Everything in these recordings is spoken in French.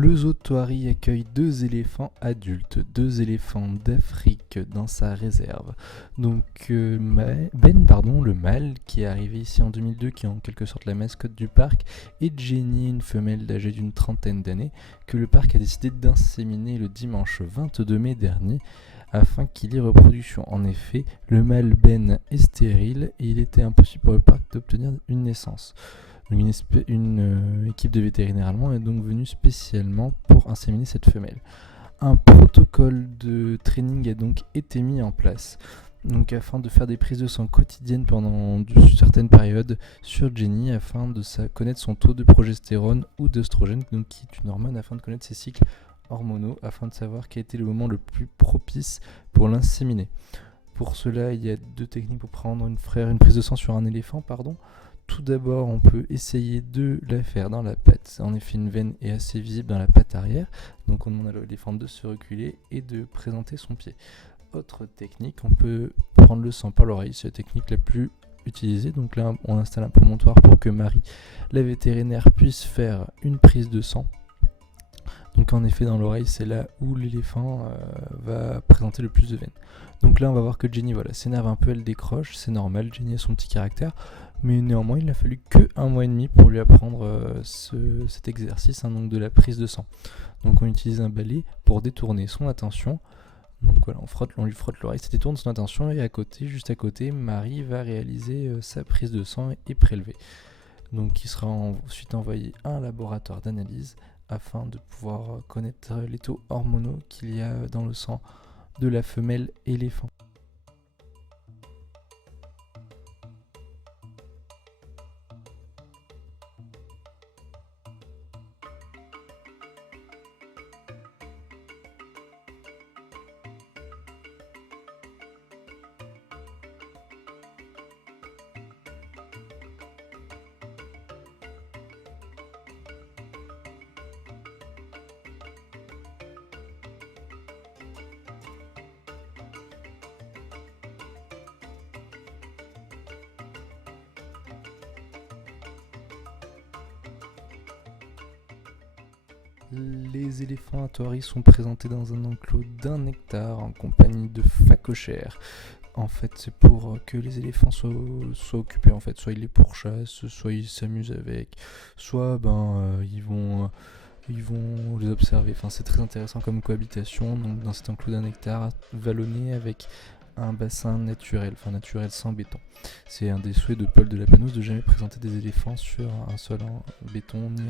Le zoo de Thoiry accueille 2 éléphants adultes, 2 éléphants d'Afrique dans sa réserve. Donc le mâle qui est arrivé ici en 2002, qui est en quelque sorte la mascotte du parc, et Jenny, une femelle âgée d'une trentaine d'années, que le parc a décidé d'inséminer le dimanche 22 mai dernier, afin qu'il y ait reproduction. En effet, le mâle Ben est stérile et il était impossible pour le parc d'obtenir une naissance. Donc une équipe de vétérinaires allemands est donc venue spécialement pour inséminer cette femelle. Un protocole de training a donc été mis en place, donc afin de faire des prises de sang quotidiennes pendant certaines périodes sur Jenny, afin de connaître son taux de progestérone ou d'œstrogène, donc qui est une hormone, afin de connaître ses cycles hormonaux, afin de savoir quel était le moment le plus propice pour l'inséminer. Pour cela, il y a 2 techniques pour faire une prise de sang sur un éléphant. Tout d'abord, on peut essayer de la faire dans la patte. En effet, une veine est assez visible dans la patte arrière, donc on demande à l'éléphant de se reculer et de présenter son pied. Autre technique, on peut prendre le sang par l'oreille, c'est la technique la plus utilisée. Donc là, on installe un promontoire pour que Marie, la vétérinaire, puisse faire une prise de sang. Donc en effet, dans l'oreille, c'est là où l'éléphant va présenter le plus de veines. Donc là, on va voir que Jenny s'énerve un peu, elle décroche, c'est normal, Jenny a son petit caractère. Mais néanmoins, il n'a fallu que 1 mois et demi pour lui apprendre cet exercice, donc de la prise de sang. Donc on utilise un balai pour détourner son attention. Donc voilà, on lui frotte l'oreille, ça détourne son attention, et juste à côté, Marie va réaliser sa prise de sang et prélever. Donc il sera ensuite envoyé à un laboratoire d'analyse afin de pouvoir connaître les taux hormonaux qu'il y a dans le sang de la femelle éléphant. Les éléphants à Thoiry sont présentés dans un enclos d'1 hectare en compagnie de phacochères. En fait, c'est pour que les éléphants soient occupés. En fait, soit ils les pourchassent, soit ils s'amusent avec, soit ils vont les observer. Enfin, c'est très intéressant comme cohabitation. Donc, dans cet enclos d'1 hectare, vallonné avec un bassin naturel sans béton. C'est un des souhaits de Paul de la Panouse de jamais présenter des éléphants sur un sol en béton ni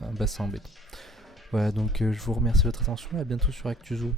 un bassin en béton. Voilà, donc je vous remercie de votre attention et à bientôt sur ActuZoo.